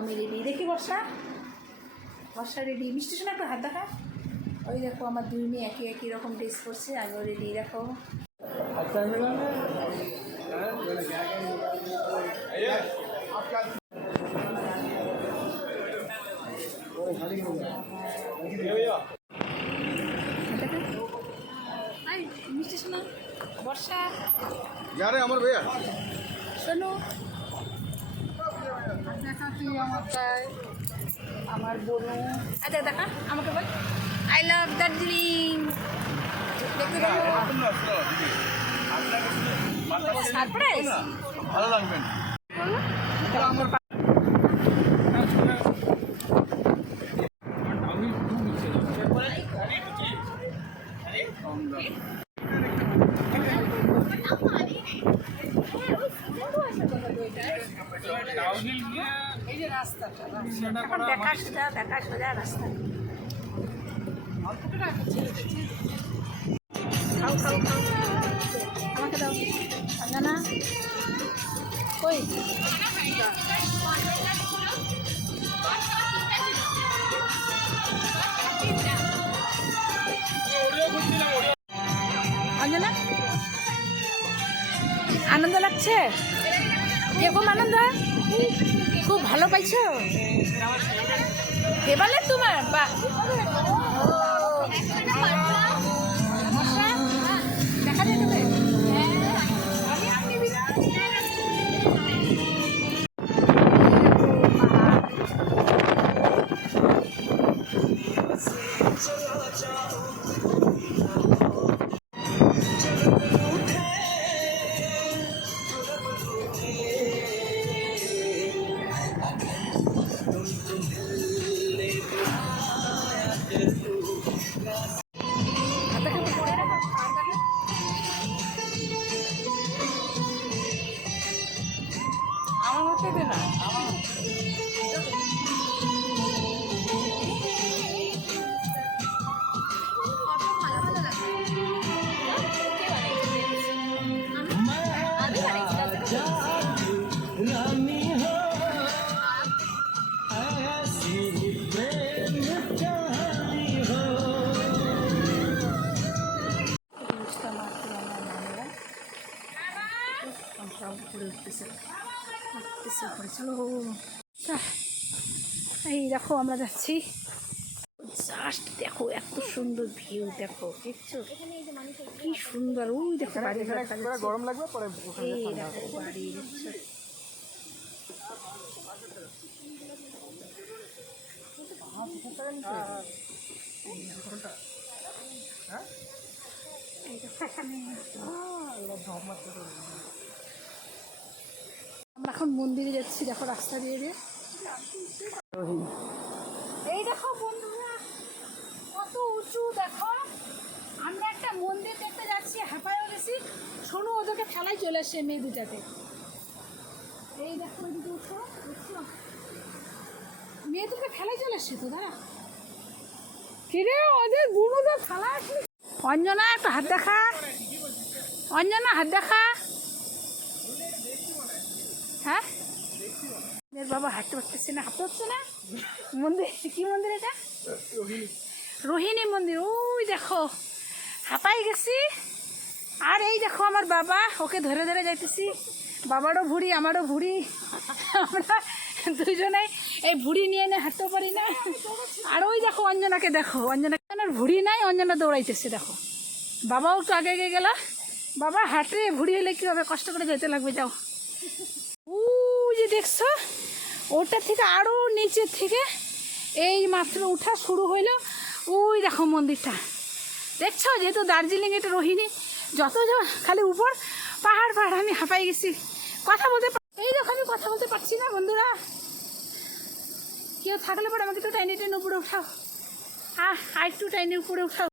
আমি রেডি, দেখি বর্ষা, বর্ষা রেডি। মিষ্টি শোনা একটু হাত দেখা। ওই দেখো আমার দুই মেয়ে একই একই রকম ড্রেস করছে, আগেও রেডি। দেখো মিষ্টি শোনা, বর্ষা আমার ভাইয়া শোনো দেখা, তুই আমার আমার বোনু। আচ্ছা দেখা আমাকে বল, আই লাভ দার্জিলিং। দেখতে সারপ্রাইজ ভালো লাগবেন। এই যে রাস্তাটা, দেখা সোজা, দেখা সোজা রাস্তা। খাও খাও খাও, আমাকে দাও। না কই অঞ্জনা, আনন্দ লাগছে? কিরকম আনন্দ? খুব ভালো পাইছো? দেবালে তোমার বাহ, দেখা যায় তোকে। আমার মতে দে না, চলো। এই দেখো আমরা যাচ্ছি, জাস্ট দেখো এত সুন্দর ভিউ, দেখো দেখছো কি সুন্দর। ওই দেখো বাড়ি, গরম লাগবে পরে। এই দেখো বাড়ি, দেখছো আমরা এখন মন্দিরে যাচ্ছি, দেখো রাস্তা দিয়ে দিয়ে। এই দেখো বন্ধুরা কত উঁচু, দেখো আমরা একটা মন্দির দেখতে যাচ্ছি, হাঁপায়ও গেছি। শোনো ওদেরকে খেলাই চলে আসছে মেয়ে দুটাতে। এই দেখো এদিকে উঠো, উঠছো মেয়ে দুটো খেলাই চলে আসছে তো। দাঁড়া কিরে ওদের বুড়োদের খেলা আসলে। অঞ্জনা একটা হাত দেখা, অঞ্জনা হাত দেখা। হ্যাঁ মেয়ের বাবা হাঁটতে পারতেছে না, হাঁটতে হচ্ছে না। মন্দির কি মন্দির এটা? রোহিণী মন্দির। ওই দেখো হাঁপাই গেছি। আর এই দেখো আমার বাবা, ওকে ধরে ধরে যাইতেছি। বাবারও ভুড়ি আমারও ভুড়ি, আমরা দুজনেই এই ভুড়ি নিয়ে এনে হাঁটতেও পারি না। আর ওই দেখো অঞ্জনাকে, দেখো অঞ্জনার ভুড়ি নাই, অঞ্জনা দৌড়াইতেছে। দেখো বাবাও একটু আগে আগে গেল। বাবা হাঁটে, ভুড়ি হলে কী হবে, কষ্ট করে যেতে লাগবে। যাও ওই যে দেখছো ওটা থেকে আরও নিচের থেকে এই মাত্র উঠা শুরু হইলো। ওই দেখো মন্দিরটা দেখছো, যেহেতু দার্জিলিং এটা রোহিণী, যত খালি উপর পাহাড় পাহাড়। আমি হাঁপাই গেছি, কথা বলতে, এই দেখো আমি কথা বলতে পারছি না বন্ধুরা। কেউ থাকলে পরে আমাকে একটু টাইনে টেনে উপরে উঠাও, আর একটু টাইনে উপরে উঠাও।